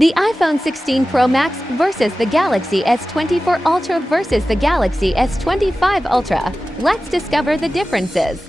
The iPhone 16 Pro Max versus the Galaxy S24 Ultra versus the Galaxy S25 Ultra. Let's discover the differences.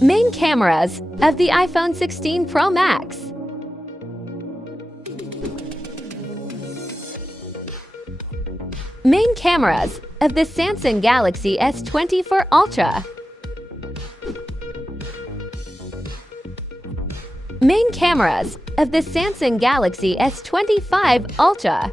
Main cameras of the iPhone 16 Pro Max. Main cameras of the Samsung Galaxy S24 Ultra. Main cameras of the Samsung Galaxy S25 Ultra.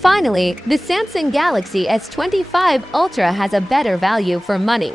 Finally, the Samsung Galaxy S25 Ultra has a better value for money.